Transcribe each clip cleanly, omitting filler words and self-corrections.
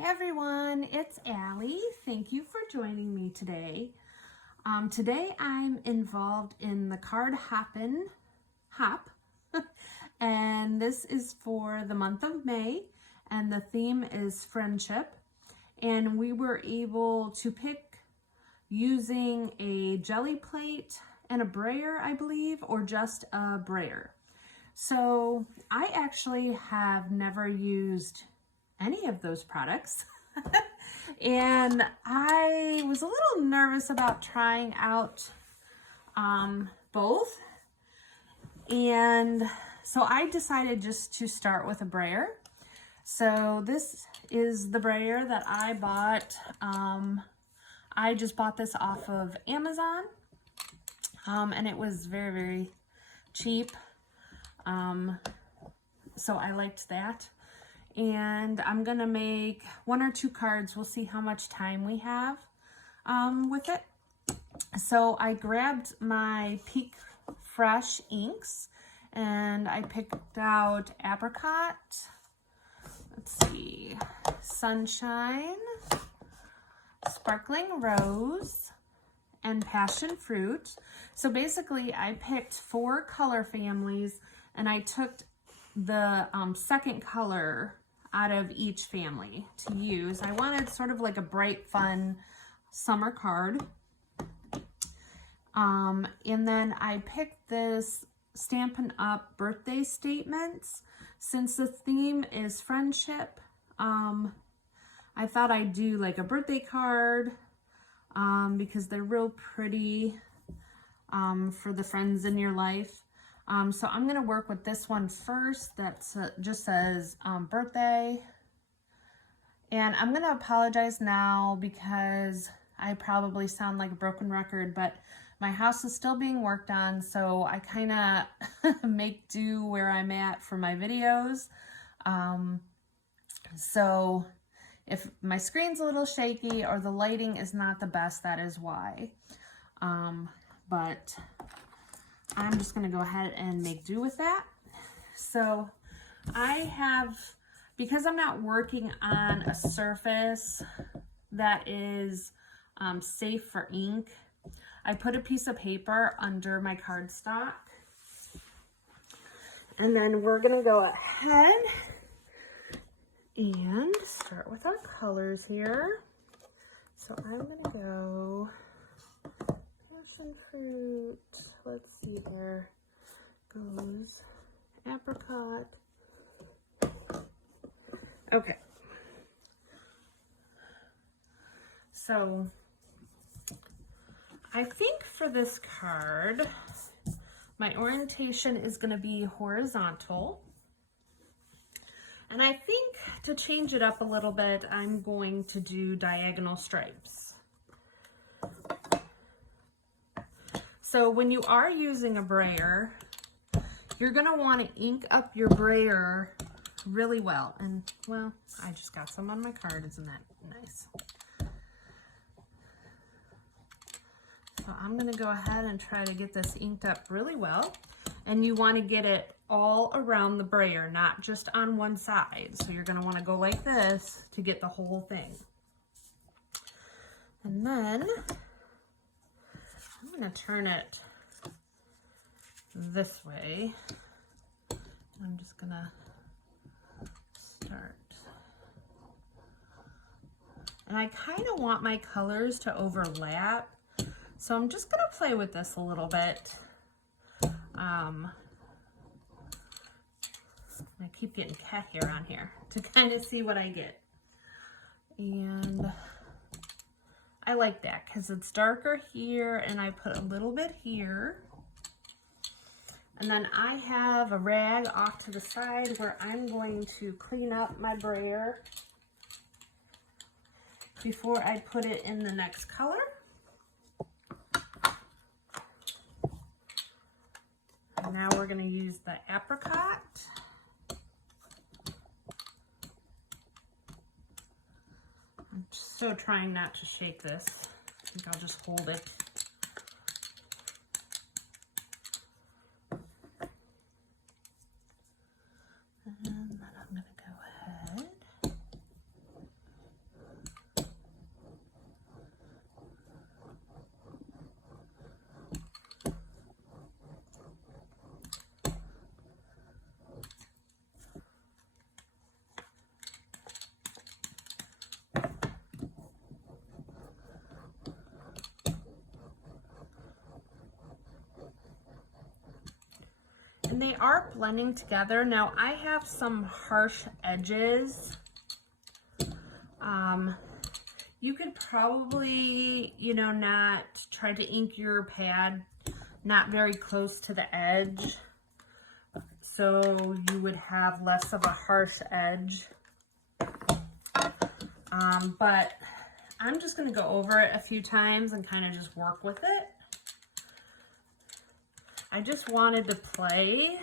Hi everyone, it's Allie. Thank you for joining me today. Today I'm involved in the card Hoppin, and this is for the month of May, and the theme is friendship. And we were able to pick using a jelly plate and a brayer, I believe, or just a brayer. So I actually have never used any of those products. And I was a little nervous about trying out both. And so I decided just to start with a brayer. So this is the brayer that I bought. I just bought this off of Amazon. And it was very, very cheap. So I liked that. And I'm gonna make 1 or 2 cards. We'll see how much time we have with it. So I grabbed my Peak Fresh inks and I picked out Apricot, let's see, Sunshine, Sparkling Rose, and Passion Fruit. So basically I picked 4 color families and I took the second color out of each family to use. I wanted sort of like a bright, fun summer card. And then I picked this Stampin' Up! Birthday Statements. Since the theme is friendship, I thought I'd do like a birthday card because they're real pretty for the friends in your life. So I'm going to work with this one first. That just says birthday. And I'm going to apologize now because I probably sound like a broken record, but my house is still being worked on. So I kind of make do where I'm at for my videos. So if my screen's a little shaky or the lighting is not the best, that is why. But I'm just going to go ahead and make do with that. So I have, because I'm not working on a surface that is safe for ink, I put a piece of paper under my cardstock. And then we're going to go ahead and start with our colors here. So I'm going to go Passion Fruit, let's see, there goes Apricot. Okay, so I think for this card, my orientation is going to be horizontal. And I think to change it up a little bit, I'm going to do diagonal stripes. So when you are using a brayer, you're going to want to ink up your brayer really well. And, well, I just got some on my card. Isn't that nice? So I'm going to go ahead and try to get this inked up really well. And you want to get it all around the brayer, not just on one side. So you're going to want to go like this to get the whole thing. And then I'm going to turn it this way. I'm just going to start. And I kind of want my colors to overlap. So I'm just going to play with this a little bit. I keep getting cat hair on here to kind of see what I get. And I like that because it's darker here and I put a little bit here. And then I have a rag off to the side where I'm going to clean up my brayer before I put it in the next color. And now we're going to use the apricot. I'm so trying not to shake this. I think I'll just hold it. And then I'm going to go ahead And they are blending together. Now I have some harsh edges. You could probably, you know, not try to ink your pad not very close to the edge, so you would have less of a harsh edge. But I'm just going to go over it a few times and kind of just work with it. I just wanted to play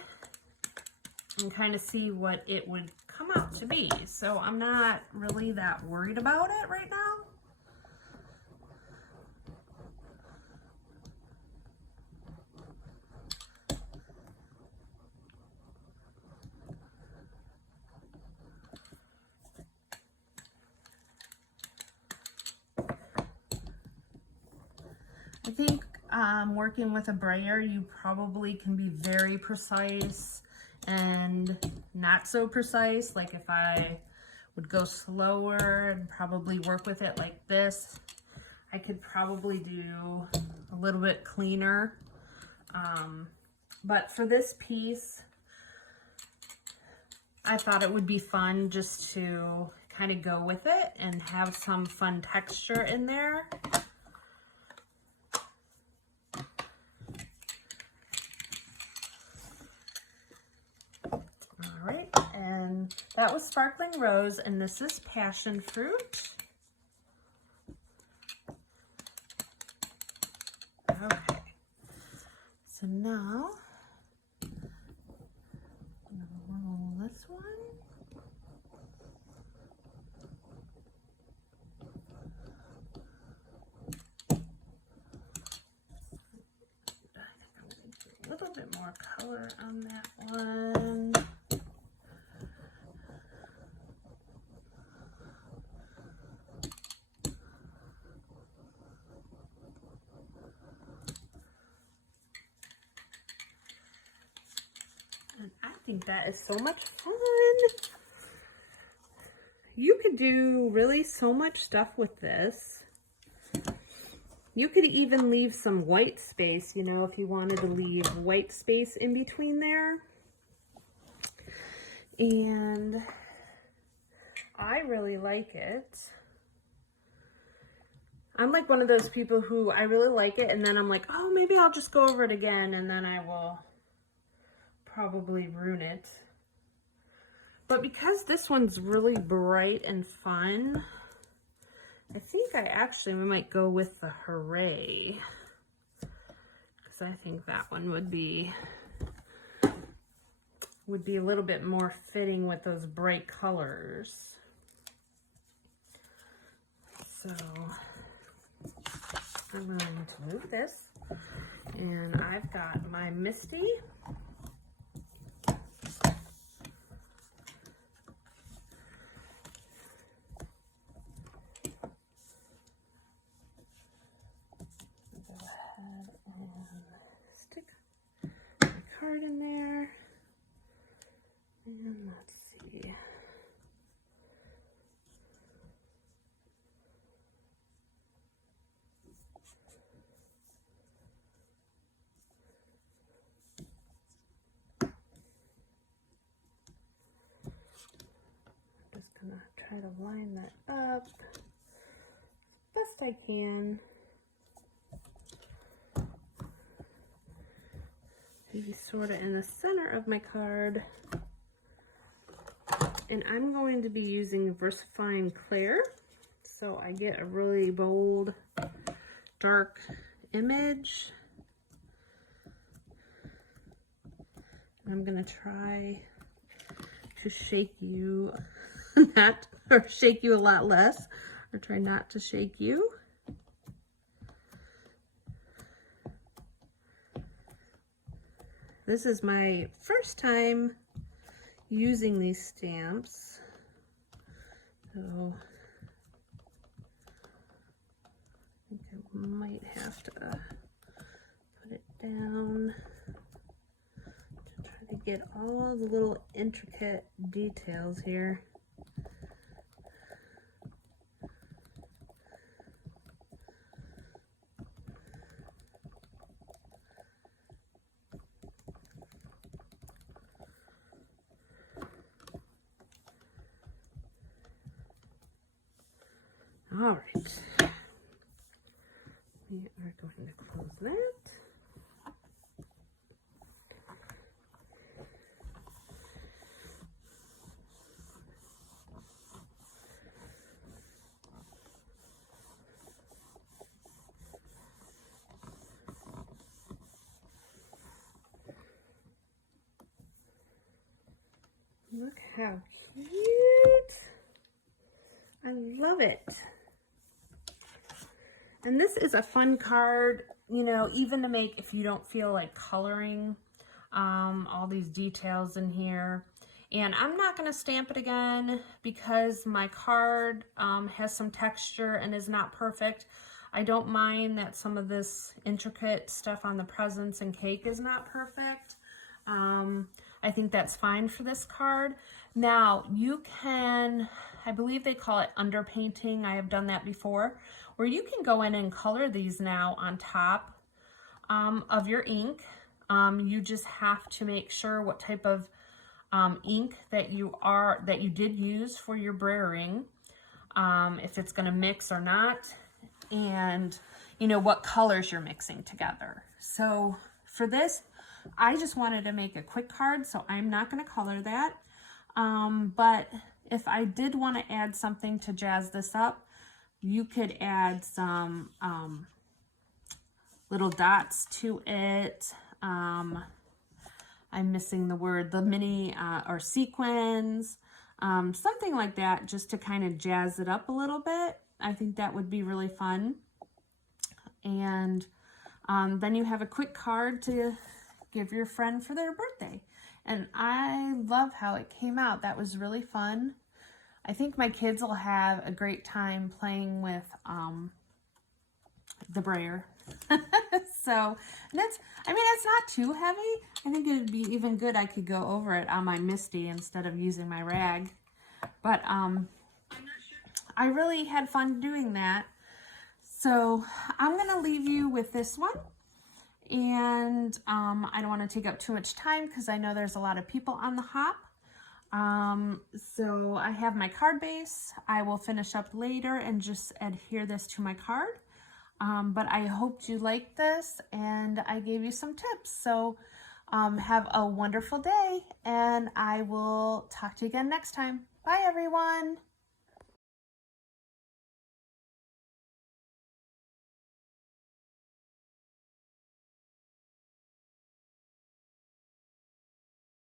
and kind of see what it would come out to be. So I'm not really that worried about it right now. I think working with a brayer, you probably can be very precise and not so precise. Like if I would go slower and probably work with it like this, I could probably do a little bit cleaner. But for this piece, I thought it would be fun just to kind of go with it and have some fun texture in there. Alright, and that was Sparkling Rose, and this is Passion Fruit. Okay, so now I'm going to roll this one. A little bit more color on that one. And I think that is so much fun. You could do really so much stuff with this. You could even leave some white space, you know, if you wanted to leave white space in between there. And I really like it. I'm like one of those people who I really like it and then I'm like, oh, maybe I'll just go over it again and then I will probably ruin it. But because this one's really bright and fun, I think we might go with the Hooray, because I think that one would be a little bit more fitting with those bright colors. So I'm going to move this, and I've got my Misty. Stick my card in there, and let's see. I'm just gonna try to line that up best I can. Be sort of in the center of my card. And I'm going to be using VersaFine Clear, so I get a really bold, dark image. I'm going to try to shake you not, or shake you a lot less, or try not to shake you. This is my first time using these stamps, so I think I might have to put it down to try to get all the little intricate details here. All right. We are going to close that. Look how cute. I love it. And this is a fun card, you know, even to make if you don't feel like coloring all these details in here. And I'm not going to stamp it again because my card has some texture and is not perfect. I don't mind that some of this intricate stuff on the presents and cake is not perfect. I think that's fine for this card. Now, you can, I believe they call it underpainting. I have done that before, where you can go in and color these now on top of your ink. You just have to make sure what type of ink that you did use for your brayering, if it's going to mix or not, and you know what colors you're mixing together. So for this, I just wanted to make a quick card, so I'm not going to color that. But if I did want to add something to jazz this up, you could add some little dots to it. I'm missing the word, the mini or sequins, something like that, just to kind of jazz it up a little bit. I think that would be really fun. And then you have a quick card to give your friend for their birthday. And I love how it came out. That was really fun. I think my kids will have a great time playing with the Brayer. So that's, I mean, it's not too heavy. I think it would be even good. I could go over it on my Misty instead of using my rag. But I really had fun doing that. So I'm going to leave you with this one. And I don't want to take up too much time because I know there's a lot of people on the hop. So I have my card base. I will finish up later and just adhere this to my card. But I hoped you liked this and I gave you some tips. So have a wonderful day and I will talk to you again next time. Bye everyone.